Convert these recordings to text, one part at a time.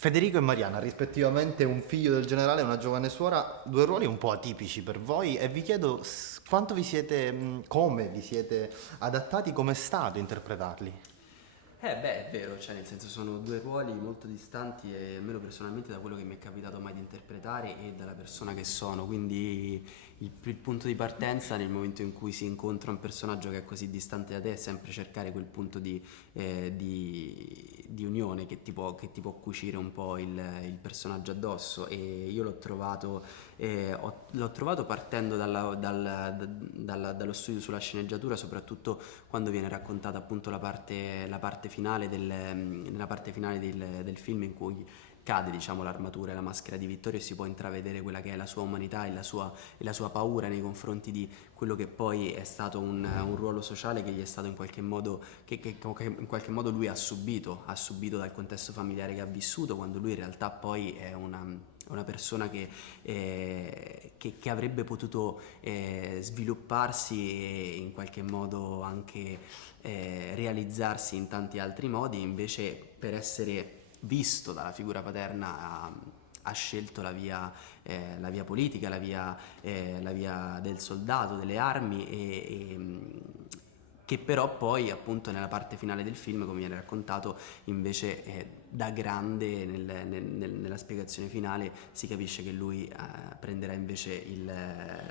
Federico e Mariana, rispettivamente un figlio del generale e una giovane suora, due ruoli un po' atipici per voi e vi chiedo quanto vi siete, come vi siete adattati, come è stato interpretarli? Beh, è vero, cioè nel senso sono due ruoli molto distanti e almeno personalmente da quello che mi è capitato mai di interpretare e dalla persona che sono, quindi il punto di partenza nel momento in cui si incontra un personaggio che è così distante da te è sempre cercare quel punto di unione che ti può cucire un po' il personaggio addosso e io l'ho trovato partendo dallo studio sulla sceneggiatura, soprattutto quando viene raccontata appunto la parte finale nella parte finale del film in cui cade diciamo l'armatura e la maschera di Vittorio e si può intravedere quella che è la sua umanità e la sua paura nei confronti di quello che poi è stato un ruolo sociale che gli è stato in qualche modo che in qualche modo lui ha subito dal contesto familiare che ha vissuto, quando lui in realtà poi è una persona che avrebbe potuto svilupparsi e in qualche modo anche realizzarsi in tanti altri modi, invece per essere visto dalla figura paterna ha scelto la via politica, la via del soldato, delle armi che però poi appunto nella parte finale del film, come viene raccontato, invece da grande nella spiegazione finale si capisce che lui prenderà invece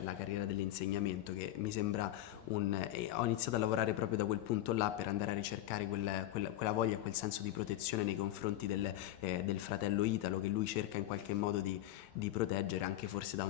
la carriera dell'insegnamento, che mi sembra ho iniziato a lavorare proprio da quel punto là per andare a ricercare quella voglia, quel senso di protezione nei confronti del fratello Italo, che lui cerca in qualche modo di proteggere, anche forse da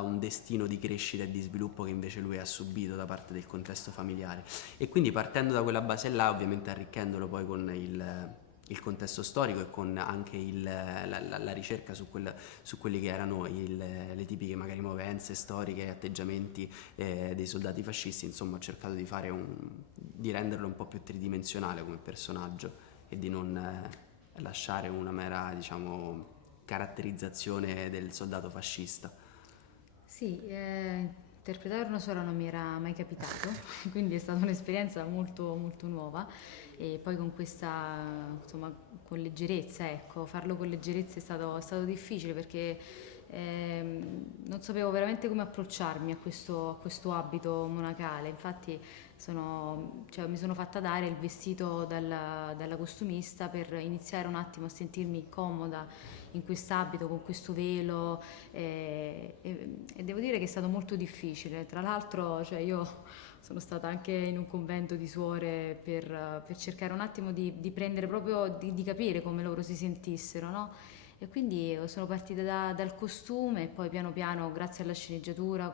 un destino di crescita e di sviluppo che invece lui ha subito da parte del contesto familiare. E quindi partendo da quella base là, ovviamente arricchendolo poi con il contesto storico e con anche la ricerca su quelli che erano le tipiche magari movenze storiche e atteggiamenti dei soldati fascisti, insomma ho cercato di renderlo un po' più tridimensionale come personaggio e di non lasciare una mera, diciamo, caratterizzazione del soldato fascista. Sì, interpretare una suora non mi era mai capitato, quindi è stata un'esperienza molto, molto nuova e poi con questa, insomma, con leggerezza, ecco, farlo con leggerezza è stato difficile perché non sapevo veramente come approcciarmi a questo abito monacale, infatti cioè, mi sono fatta dare il vestito dalla costumista per iniziare un attimo a sentirmi comoda in quest'abito, con questo velo e devo dire che è stato molto difficile. Tra l'altro, cioè, io sono stata anche in un convento di suore per cercare un attimo di prendere proprio, di capire come loro si sentissero, no? E quindi sono partita dal costume e poi piano piano, grazie alla sceneggiatura,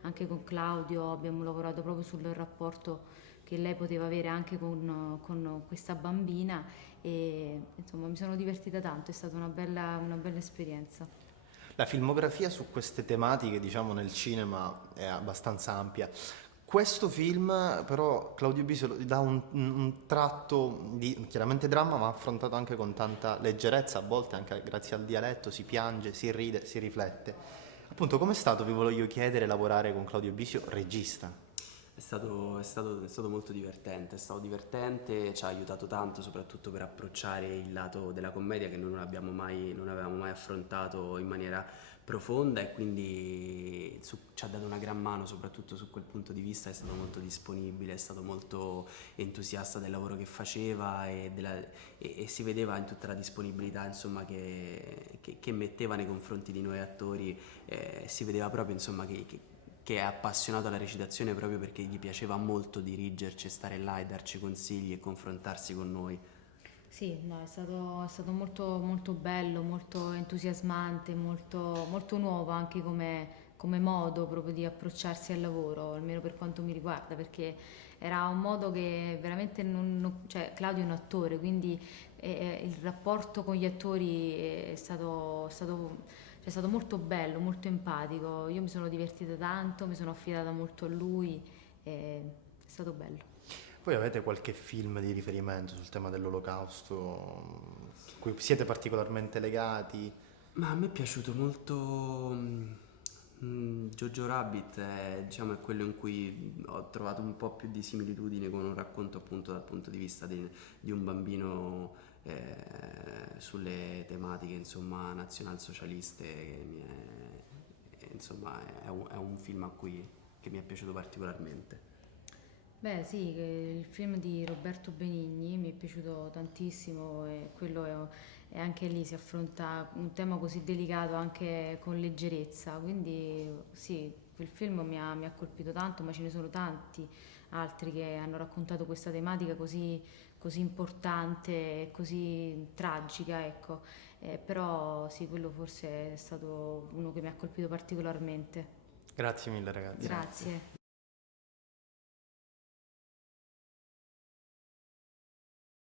anche con Claudio, abbiamo lavorato proprio sul rapporto che lei poteva avere anche con questa bambina e insomma mi sono divertita tanto, è stata una bella esperienza. La filmografia su queste tematiche, diciamo, nel cinema è abbastanza ampia. Questo film, però, Claudio Bisio dà un tratto di chiaramente dramma, ma affrontato anche con tanta leggerezza, a volte anche grazie al dialetto, si piange, si ride, si riflette. Appunto, com'è stato, vi volevo chiedere, lavorare con Claudio Bisio, regista? È stato molto divertente, è stato divertente, ci ha aiutato tanto soprattutto per approcciare il lato della commedia che noi non avevamo mai affrontato in maniera profonda e quindi ci ha dato una gran mano soprattutto su quel punto di vista, è stato molto disponibile, è stato molto entusiasta del lavoro che faceva e si vedeva in tutta la disponibilità insomma, che metteva nei confronti di noi attori, si vedeva proprio insomma, che è appassionato alla recitazione proprio perché gli piaceva molto dirigerci, stare là e darci consigli e confrontarsi con noi. Sì, no, è stato molto, molto bello, molto entusiasmante, molto, molto nuovo anche come modo proprio di approcciarsi al lavoro, almeno per quanto mi riguarda, perché era un modo che veramente cioè Claudio è un attore, quindi il rapporto con gli attori è stato molto bello, molto empatico. Io mi sono divertita tanto, mi sono affidata molto a lui, è stato bello. Voi avete qualche film di riferimento sul tema dell'Olocausto, a cui siete particolarmente legati? Ma a me è piaciuto molto Jojo Rabbit, diciamo, è quello in cui ho trovato un po' più di similitudine con un racconto appunto dal punto di vista di un bambino sulle tematiche insomma nazionalsocialiste, insomma è un film che mi è piaciuto particolarmente. Beh sì, il film di Roberto Benigni mi è piaciuto tantissimo e e anche lì si affronta un tema così delicato anche con leggerezza, quindi sì, quel film mi ha colpito tanto, ma ce ne sono tanti altri che hanno raccontato questa tematica così importante e così tragica, ecco. Però sì, quello forse è stato uno che mi ha colpito particolarmente. Grazie mille ragazzi. Grazie.